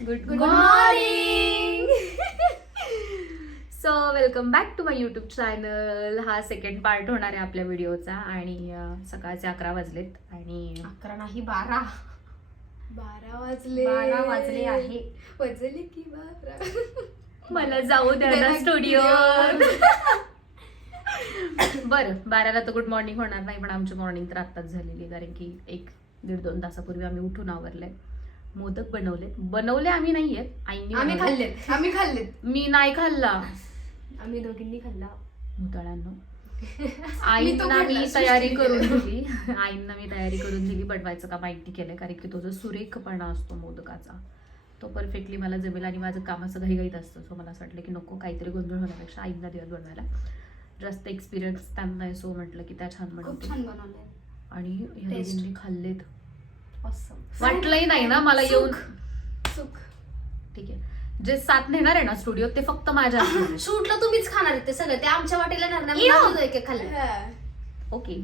Good morning. So welcome back to my YouTube channel. हा second part होणार आहे आपल्या व्हिडिओचा. आणि सकाळचे 11 वाजलेत आणि 11 नाही 12 वाजले. 12 वाजले आहे. वाजले की 12. मला जाऊ द्या ना स्टुडिओ. बरं 12ला तर गुड मॉर्निंग होणार नाही, पण आमची मॉर्निंग तर आत्ताच झालेली आहे. कारण की 1-1.5-2 तासापूर्वी आम्ही उठून आवरलंय. मोदक बनवले आम्ही नाहीयेत, आईने आम्ही खाल्लेत. मी नाही खाल्ला. आम्ही दोघींनी खाल्ला. मुतळ्यांनो आईंना मी तयारी करून दिली. बनवायचं का माहिती केलंय, कारण की तो जो सुरेखपणा असतो मोदकाचा तो परफेक्टली मला जमेल. आणि माझं काम असं घाईघाईत असतं. सो मला असं वाटलं की नको, काहीतरी गोंधळ होण्यापेक्षा आईंना दिवस बनवायला. जास्त एक्सपिरियन्स त्यांना आहे, सो म्हटलं की त्या छान बनवले. आणि ह्या दोघींनी खाल्लेत. वाटलंही नाही ना मला येऊन. ठीक आहे, जे साथ नेणार आहे ना स्टुडिओ ते फक्त माझ्या शूटला तुम्हीच खाणार ते सगळं. ते आमच्या वाटेला खाल्लं. ओके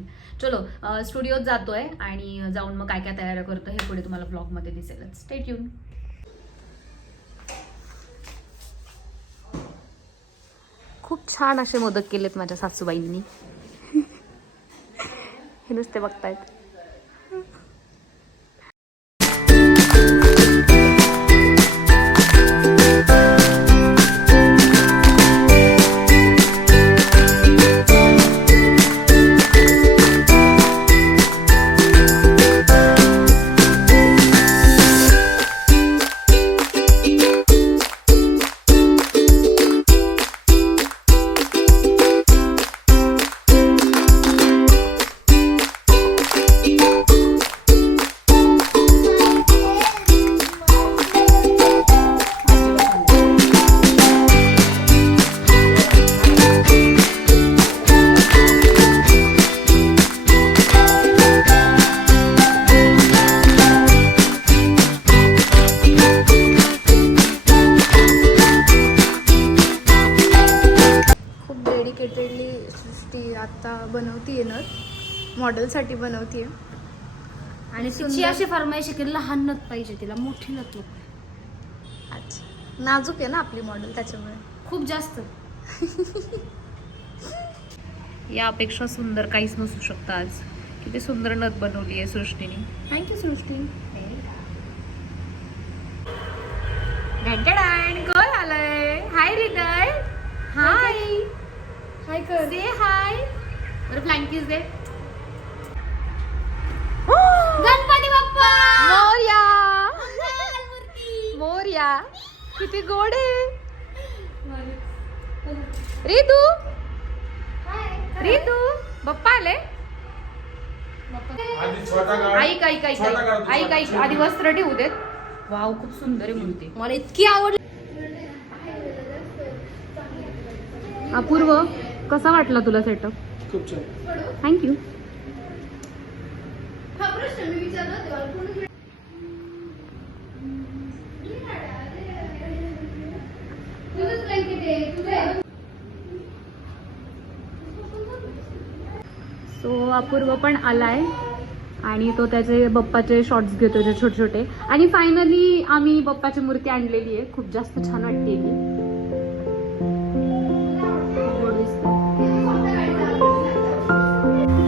चलो, स्टुडिओत जातोय आणि जाऊन मग काय काय तयारी करतो हे पुढे तुम्हाला ब्लॉग मध्ये दिसेलच. Stay tune. खूप छान असे मोदक केलेत माझ्या सासूबाईंनी. हे नुसते बघतायत. सृष्टी आता बनवतीये ना, मॉडेलसाठी बनवतीये. आणि तिची अशी फरमाईश की लहान नथ पाहिजे तिला, मोठी नथ नको. अच्छा, नाजूक आहे ना आपली मॉडेल, त्याच्यामुळे खूप जास्त. यापेक्षा सुंदर काहीच नसू शकतं. आज किती सुंदर नथ बनवली आहे सृष्टीने. थँक्यू सृष्टी. कोण आलंय? हाय हृदय. हाय हाय कर. दे हाय. बरं फ्लँकीज दे. गणपती बाप्पा मोरया. मोरया किती गोड आहे. रितू बाप्पा आले. ऐक आधी वस्त्र ठेवू देत. वाव खूप सुंदर आहे मूर्ती. मला इतकी आवडली. अपूर्व, कसा वाटला तुला सेटअप? खूप छान. थँक्यू. सो अपूर्व पण आलाय आणि तो त्याचे बप्पाचे शॉर्ट्स घेतो छोटे छोटे. आणि फायनली आम्ही बप्पाची मूर्ती आणलेली आहे. खूप जास्त छान वाटते ती.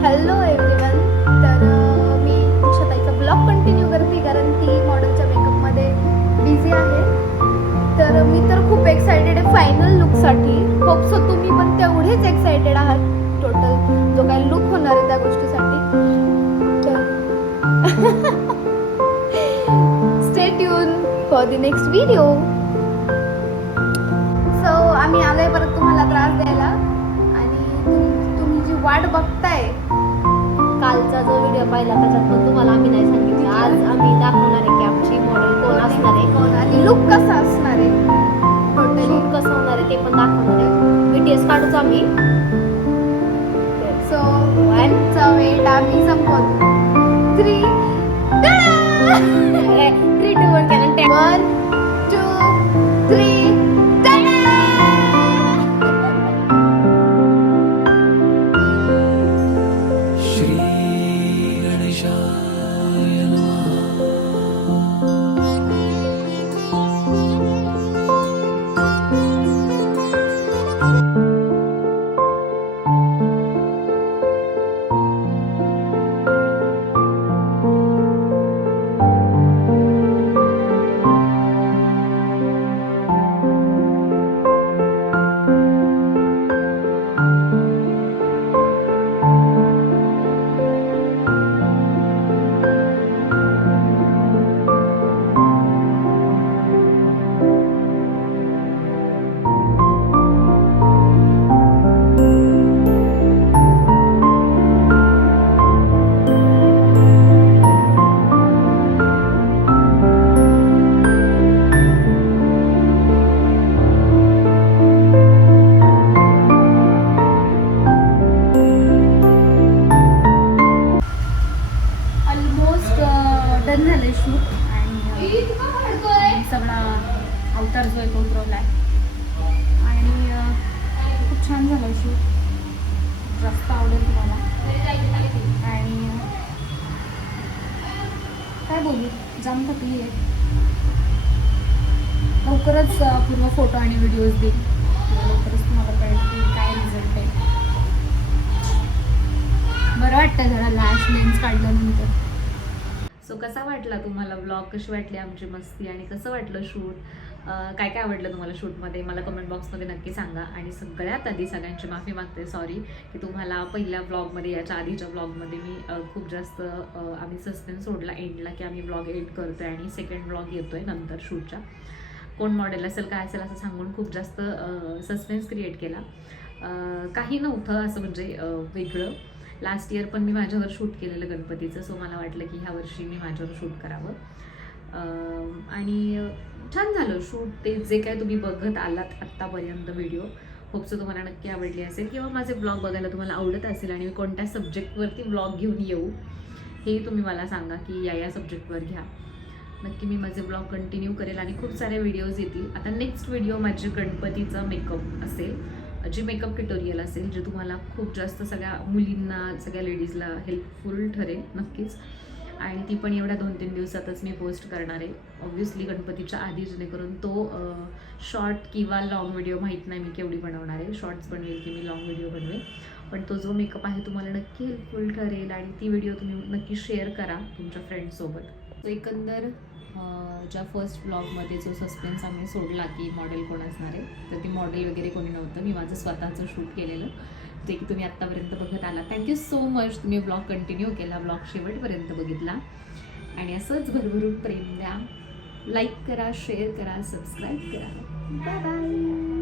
Hello everyone. तर मी उषाताईचा ब्लॉग कंटिन्यू करते, कारण ती मॉडेलच्या मेकअपमध्ये बिझी आहे. तर मी तर खूप एक्सायटेड आहे फायनल लुकसाठी. होप सो तुम्ही पण तेवढेच एक्सायटेड आहात. टोटल जो काही लुक होणार आहे त्या गोष्टीसाठी. Stay tune for the next video. So आम्ही आलोय परत तुम्हाला त्रास द्यायला. आणि तुम्ही जी वाट बघताय, कालचा जो व्हिडिओ पाहिला त्याच्यात पण तुम्हाला आम्ही नाही सांगितलं. आज आम्ही दाखवणार आहे की आमची मॉडेल कोण असणार आहे, कोण आणि लुक कसा असणार आहे, टोटली शूट कसं होणार आहे ते पण दाखवणार आहे. BTS काढूच आम्ही. सो चा वेट आम्ही संपवतो. 3 3, 2, 1 कॅनन. 1 2 3 श्री गणेशाय नमः. सगळा अवतार जो आहे तो उतरवला आहे आणि खूप छान झालं शूट. जास्त आवडेल तुम्हाला. आणि काय बोलू, जाम थकली आहे. लवकरच पूर्ण फोटो आणि व्हिडिओज देईल. लवकरच तुम्हाला कळेल की काय रिझल्ट आहे. बरं वाटतं जरा लॅश लेन्स काढल्यानंतर. सो कसा वाटला तुम्हाला ब्लॉग, कशी वाटली आमची मस्ती आणि कसं वाटलं शूट, काय काय आवडलं तुम्हाला शूटमध्ये मला कमेंट बॉक्समध्ये नक्की सांगा. आणि सगळ्यात आधी सगळ्यांची माफी मागते, सॉरी की तुम्हाला पहिल्या ब्लॉगमध्ये, याच्या आधीच्या ब्लॉगमध्ये मी खूप जास्त आम्ही सस्पेन्स सोडला एंडला की आम्ही ब्लॉग एंड करतो आहे आणि सेकंड ब्लॉग येतो आहे नंतर शूटच्या. कोण मॉडेल असेल काय असेल असं सांगून खूप जास्त सस्पेन्स क्रिएट केला. काही नव्हतं असं म्हणजे वेगळं. लास्ट इयर पण मी माझ्यावर शूट केलेलं गणपतीचं, सो मला वाटलं की ह्या वर्षी मी माझ्यावर शूट करावं. आणि छान झालं शूट. ते जे काय तुम्ही बघत आलात आत्तापर्यंत व्हिडिओ, होपसो तुम्हाला नक्की आवडली असेल किंवा माझे ब्लॉग बघायला तुम्हाला आवडत असेल आणि मी कोणत्या सब्जेक्टवरती ब्लॉग घेऊन येऊ हे तुम्ही मला सांगा की या सब्जेक्टवर घ्या. नक्की मी माझे ब्लॉग कंटिन्यू करेल आणि खूप सारे व्हिडिओज येतील. आता नेक्स्ट व्हिडिओ माझी गणपतीचा मेकअप असेल, जी मेकअप ट्युटोरियल असेल, जे तुम्हाला खूप जास्त सगळ्या मुलींना, सगळ्या लेडीजला हेल्पफुल ठरेल नक्कीच. आणि ती पण एवढ्या 2-3 दिवसातच मी पोस्ट करणार आहे ऑब्व्हियसली गणपतीच्या आधी, जेणेकरून तो शॉर्ट किंवा लॉंग व्हिडिओ माहीत नाही मी केवढी बनवणार आहे. शॉर्ट्स बनवेल की मी लॉंग व्हिडिओ बनवेल, पण तो जो मेकअप आहे तुम्हाला नक्की हेल्पफुल ठरेल आणि ती व्हिडिओ तुम्ही नक्की शेअर करा तुमच्या फ्रेंड्ससोबत. एकंदर ज्या फर्स्ट ब्लॉगमध्ये जो सस्पेन्स आम्ही सोडला की मॉडेल कोण असणार आहे, तर ती मॉडेल वगैरे कोणी नव्हतं, मी माझं स्वतःचं शूट केलेलं, जे की तुम्ही आत्तापर्यंत बघत आला. थँक्यू सो मच, तुम्ही ब्लॉग कंटिन्यू केला, ब्लॉग शेवटपर्यंत बघितला आणि असंच भरभरून प्रेम द्या. लाईक करा, शेअर करा, सबस्क्राईब करा. Bye bye.